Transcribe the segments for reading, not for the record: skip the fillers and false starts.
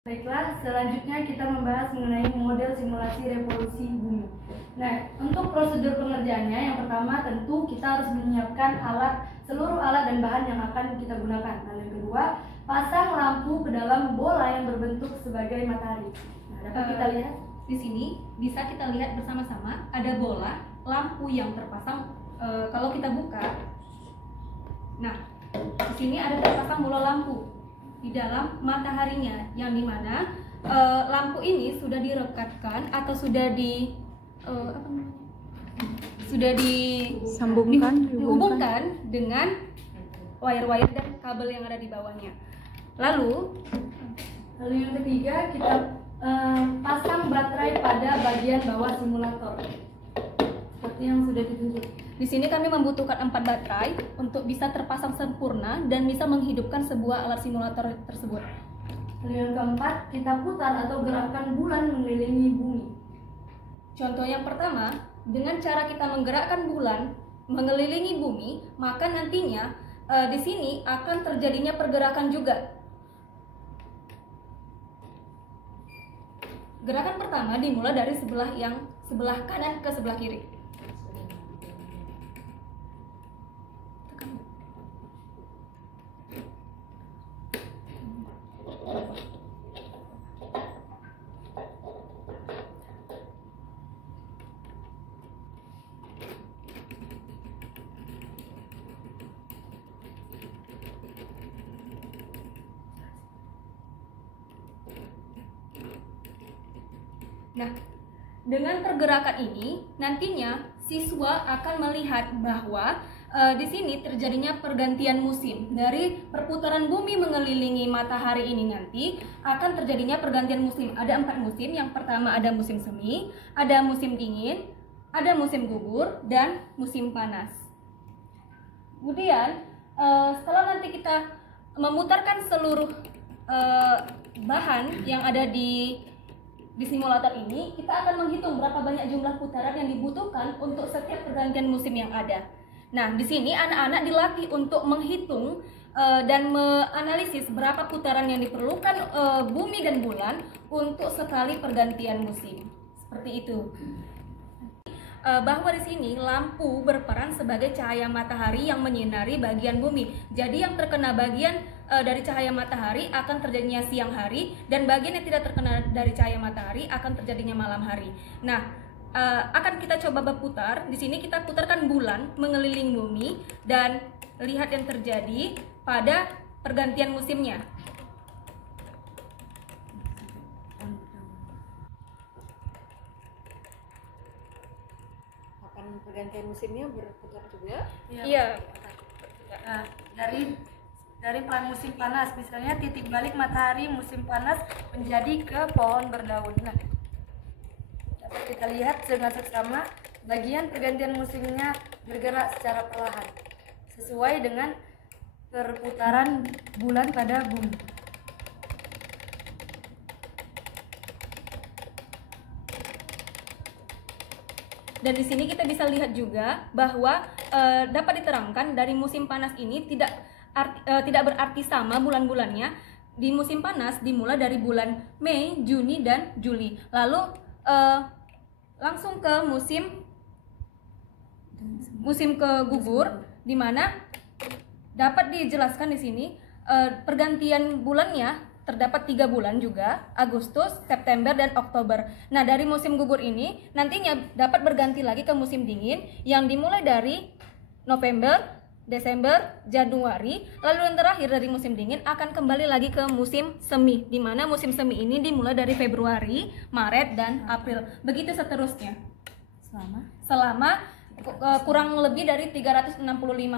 Baiklah, selanjutnya kita membahas mengenai model simulasi revolusi bumi. Nah, untuk prosedur pengerjaannya, yang pertama tentu kita harus menyiapkan seluruh alat dan bahan yang akan kita gunakan. Lalu yang kedua, pasang lampu ke dalam bola yang berbentuk sebagai matahari. Nah, dapat kita lihat di sini bisa kita lihat bersama-sama ada bola, lampu yang terpasang. Kalau kita buka, nah di sini ada terpasang bola lampu di dalam mataharinya, yang dimana lampu ini sudah direkatkan atau sudah dihubungkan dengan wire-wire dan kabel yang ada di bawahnya. Lalu yang ketiga, kita pasang baterai pada bagian bawah simulator seperti yang sudah ditunjuk. Di sini kami membutuhkan 4 baterai untuk bisa terpasang sempurna dan bisa menghidupkan sebuah alat simulator tersebut. Lalu yang keempat, kita putar atau gerakkan bulan mengelilingi bumi. Contoh yang pertama, dengan cara kita menggerakkan bulan mengelilingi bumi, maka nantinya di sini akan terjadinya pergerakan juga. Gerakan pertama dimulai dari sebelah kanan ke sebelah kiri. Nah, dengan pergerakan ini nantinya siswa akan melihat bahwa di sini terjadinya pergantian musim. Dari perputaran bumi mengelilingi matahari ini nanti akan terjadinya pergantian musim. Ada 4 musim. Yang pertama ada musim semi, ada musim dingin, ada musim gugur, dan musim panas. Kemudian setelah nanti kita memutarkan seluruh bahan yang ada di simulator ini, kita akan menghitung berapa banyak jumlah putaran yang dibutuhkan untuk setiap pergantian musim yang ada. Nah, di sini anak-anak dilatih untuk menghitung dan menganalisis berapa putaran yang diperlukan bumi dan bulan untuk sekali pergantian musim. Seperti itu. Bahwa di sini lampu berperan sebagai cahaya matahari yang menyinari bagian bumi. Jadi yang terkena bagian dari cahaya matahari akan terjadinya siang hari, dan bagian yang tidak terkena dari cahaya matahari akan terjadinya malam hari. Nah, akan kita coba berputar. Di sini kita putarkan bulan mengelilingi bumi dan lihat yang terjadi pada pergantian musimnya. Akan pergantian musimnya berputar juga? Iya. Nah, dari musim panas, misalnya titik balik matahari musim panas menjadi ke pohon berdaun. Nah, dapat kita lihat dengan seksama bagian pergantian musimnya bergerak secara perlahan sesuai dengan perputaran bulan pada bumi. Dan di sini kita bisa lihat juga bahwa dapat diterangkan dari musim panas ini tidak berarti sama bulan-bulannya. Di musim panas dimulai dari bulan Mei, Juni, dan Juli. Lalu langsung ke musim kegugur, di mana dapat dijelaskan di sini pergantian bulannya terdapat 3 bulan juga, Agustus, September, dan Oktober. Nah, dari musim gugur ini nantinya dapat berganti lagi ke musim dingin yang dimulai dari November, Desember, Januari. Lalu yang terakhir dari musim dingin akan kembali lagi ke musim semi, di mana musim semi ini dimulai dari Februari, Maret, dan April. Begitu seterusnya. Selama kurang lebih dari 365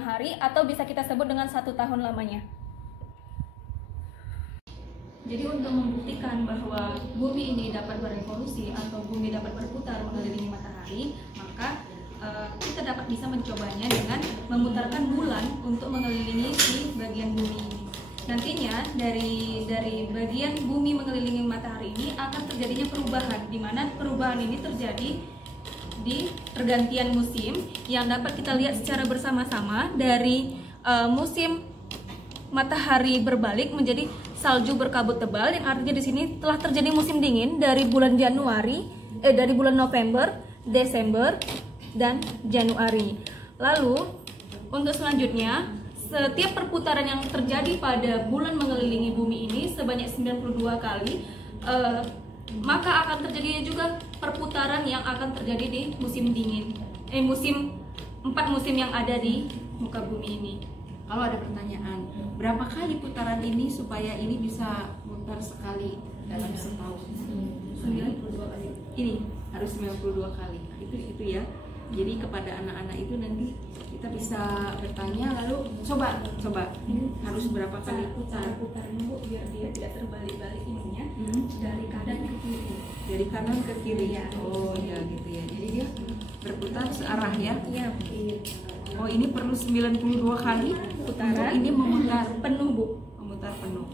hari, atau bisa kita sebut dengan 1 tahun lamanya. Jadi untuk membuktikan bahwa bumi ini dapat berevolusi atau bumi dapat berputar mengelilingi matahari, maka kita dapat bisa mencobanya dengan memutarkan bulan untuk mengelilingi si bagian bumi ini. Nantinya dari bagian bumi mengelilingi matahari ini akan terjadinya perubahan, di mana perubahan ini terjadi di pergantian musim yang dapat kita lihat secara bersama-sama dari musim matahari berbalik menjadi salju berkabut tebal, yang artinya di sini telah terjadi musim dingin dari bulan dari bulan November, Desember, dan Januari. Lalu untuk selanjutnya, setiap perputaran yang terjadi pada bulan mengelilingi bumi ini sebanyak 92 kali, maka akan terjadi juga perputaran yang akan terjadi di musim dingin. Empat musim yang ada di muka bumi ini. Kalau ada pertanyaan, berapa kali putaran ini supaya ini bisa mutar sekali dalam setahun? 92 kali. Ini harus 92 kali. Itu ya. Jadi kepada anak-anak itu nanti kita bisa bertanya, lalu coba harus berapa kali putar? Putarnya Bu, biar dia tidak terbalik-balik ininya, dari kanan ke kiri. Dari kanan ke kiri ya. Oh ya gitu ya. Jadi dia berputar searah ya. Iya. Oh ini perlu 92 kali Putaran. untuk ini memutar Penuh Bu. memutar penuh.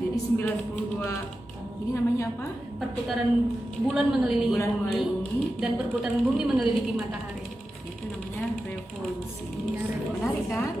Jadi 92 ini namanya apa? Perputaran bulan mengelilingi Bulan bumi mengelilingi. dan perputaran bumi mengelilingi matahari. Itu namanya revolusi. Iya, revolusi. Menarik kan?